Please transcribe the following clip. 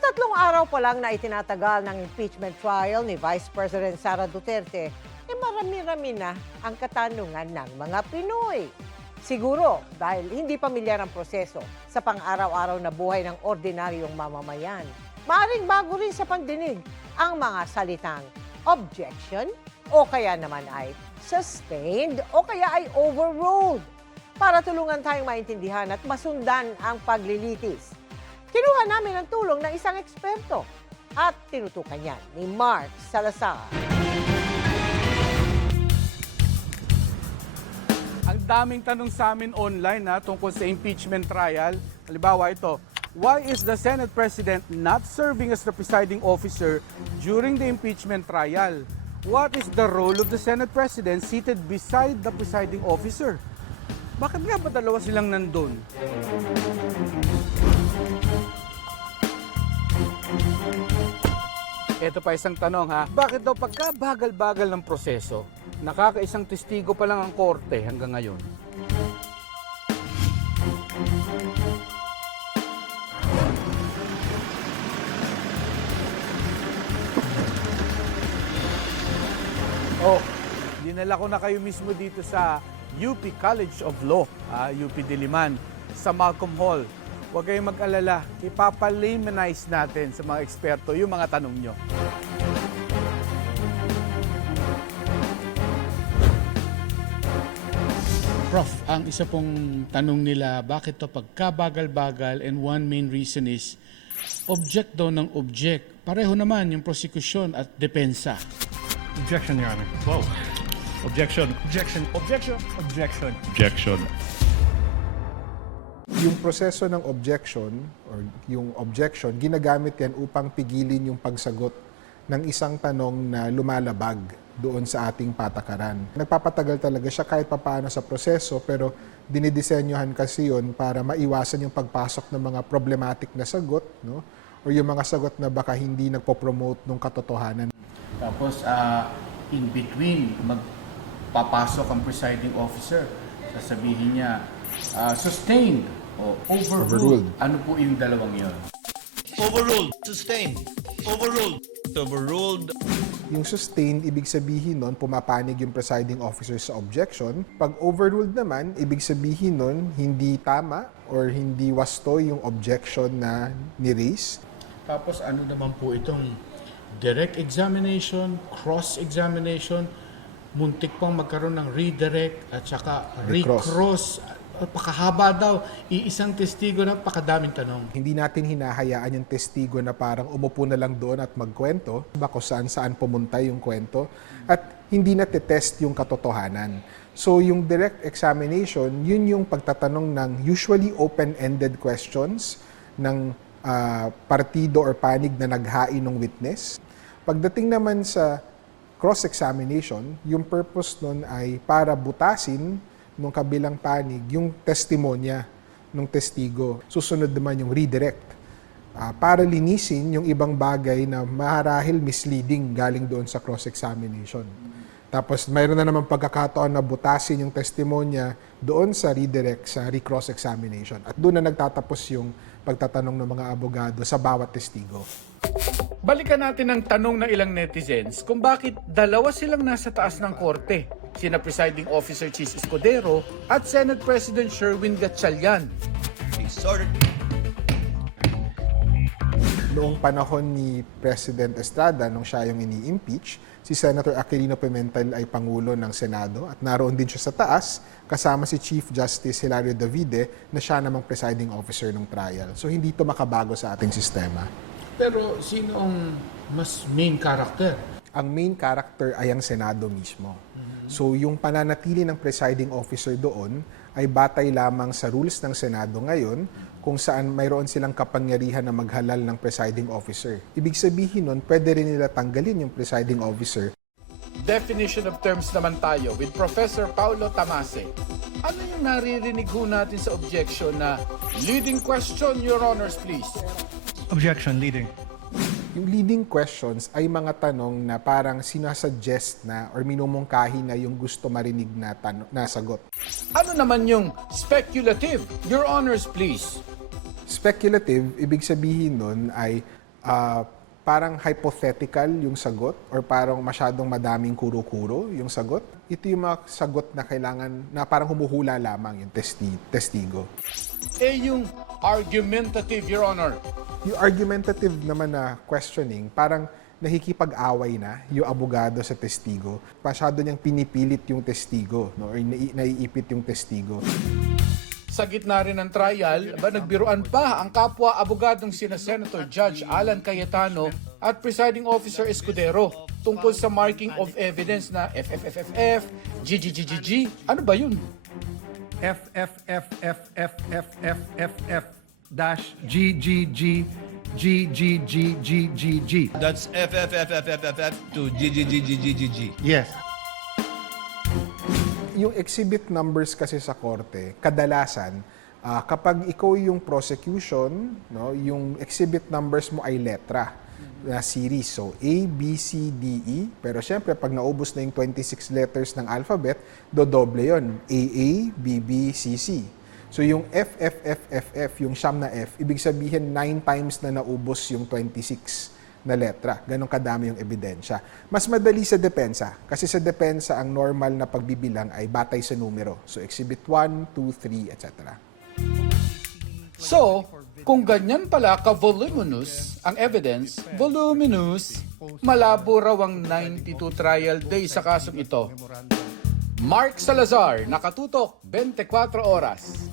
tatlong araw pa lang na itinatagal ng impeachment trial ni Vice President Sara Duterte, marami-rami na ang katanungan ng mga Pinoy. Siguro dahil hindi pamilyar ang proseso sa pang-araw-araw na buhay ng ordinaryong mamamayan. Maaring bago rin sa pandinig ang mga salitang objection o kaya naman ay sustained o kaya ay overruled para tulungan tayong maintindihan at masundan ang paglilitis. Kinuha namin ang tulong ng isang eksperto at tinutukan yan ni Mark Salazar. Ang daming tanong sa amin online tungkol sa impeachment trial. Halimbawa ito, why is the Senate President not serving as the presiding officer during the impeachment trial? What is the role of the Senate President seated beside the presiding officer? Bakit nga ba dalawa silang nandun? Ito pa isang tanong bakit daw pagkabagal-bagal ng proseso, nakakaisang testigo pa lang ang korte hanggang ngayon? Dinala ko na kayo mismo dito sa UP College of Law, UP Diliman, sa Malcolm Hall. Huwag kayong mag-alala, ipapalamanize natin sa mga eksperto yung mga tanong nyo. Prof, ang isa pong tanong nila, bakit to pagkabagal-bagal, and one main reason is object daw ng object. Pareho naman yung prosecution at depensa. Objection, Your Honor. Whoa. Objection. Objection. Objection. Objection. Objection. Yung proseso ng objection or yung objection, ginagamit yan upang pigilin yung pagsagot ng isang tanong na lumalabag doon sa ating patakaran. Nagpapatagal talaga siya kahit papaano sa proseso, pero dinidisenyohan kasi yun para maiwasan yung pagpasok ng mga problematic na sagot, no? O yung mga sagot na baka hindi nagpo-promote ng katotohanan. Tapos, in between, magpapasok ang presiding officer. Sasabihin niya, sustained o overruled. Ano po yung dalawang yon? Overruled. Sustained. Overruled. Overruled. Yung sustained, ibig sabihin nun, pumapanig yung presiding officer sa objection. Pag overruled naman, ibig sabihin nun, hindi tama or hindi wasto yung objection na ni-raise. Tapos, ano naman po itong direct examination, cross-examination, muntik pang magkaroon ng redirect at saka recross. Pakahaba daw, iisang testigo na pakadaming tanong. Hindi natin hinahayaan yung testigo na parang umupo na lang doon at magkwento, bako saan pumunta yung kwento, at hindi natetest yung katotohanan. So yung direct examination, yun yung pagtatanong ng usually open-ended questions ng partido or panig na naghain ng witness. Pagdating naman sa cross-examination, yung purpose nun ay para butasin nung kabilang panig yung testimonya ng testigo. Susunod naman yung redirect para linisin yung ibang bagay na marahil misleading galing doon sa cross-examination. Tapos mayroon na naman pagkakataon na butasin yung testimonya doon sa redirect, sa re-cross-examination. At doon na nagtatapos yung pagtatanong ng mga abogado sa bawat testigo. Balikan natin ang tanong ng ilang netizens kung bakit dalawa silang nasa taas ng korte, sina Presiding Officer Chis Escudero at Senate President Sherwin Gatchalian. Noong panahon ni President Estrada, nung siya yung ini-impeach, si Senator Aquilino Pimentel ay Pangulo ng Senado at naroon din siya sa taas kasama si Chief Justice Hilario Davide na siya namang presiding officer ng trial. So hindi ito makabago sa ating sistema. Pero sino ang mas main character? Ang main character ay ang Senado mismo. So yung pananatili ng presiding officer doon ay batay lamang sa rules ng Senado ngayon kung saan mayroon silang kapangyarihan na maghalal ng presiding officer. Ibig sabihin nun, pwede rin nila tanggalin yung presiding officer. Definition of terms naman tayo with Professor Paulo Tamase. Ano yung naririnig ho natin sa objection na leading question, Your Honors, please? Objection, leading. Yung leading questions ay mga tanong na parang sinasuggest na or minumungkahi na yung gusto marinig na sagot. Ano naman yung speculative? Your Honors, please. Speculative, ibig sabihin nun ay parang hypothetical yung sagot or parang masyadong madaming kuro-kuro yung sagot. Ito yung mga sagot na kailangan, na parang humuhula lamang yung testigo. Yung argumentative, Your Honor. Yung argumentative naman na questioning, parang nakikipag-away na yung abogado sa testigo. Masyado niyang pinipilit yung testigo, no? Or naiipit yung testigo. Sa gitna rin ng trial, nagbiruan pa ang kapwa abogadong sina Senator Judge Alan Cayetano at Presiding Officer Escudero tungkol sa marking of evidence na FFFFF, GGGGG. Ano ba yun? FFFFFFFF dash GGGGGGGG. That's FFFFFFF to GGGGGGG. Yes. Yung exhibit numbers kasi sa korte, kadalasan, kapag ikaw yung prosecution, no, yung exhibit numbers mo ay letra na series. So, A, B, C, D, E. Pero syempre, pag naubos na yung 26 letters ng alphabet, dodoble yon. AA, BB, CC. So, yung FFFFF, yung siyam na F, ibig sabihin 9 times na naubos yung 26 na letra. Ganon kadami yung ebidensya. Mas madali sa depensa. Kasi sa depensa, ang normal na pagbibilang ay batay sa numero. So, exhibit 1, 2, 3, etc. So, kung ganyan pala ka-voluminous ang evidence, voluminous, malabo raw ang 92 trial day sa kasong ito. Mark Salazar, Nakatutok, 24 Oras.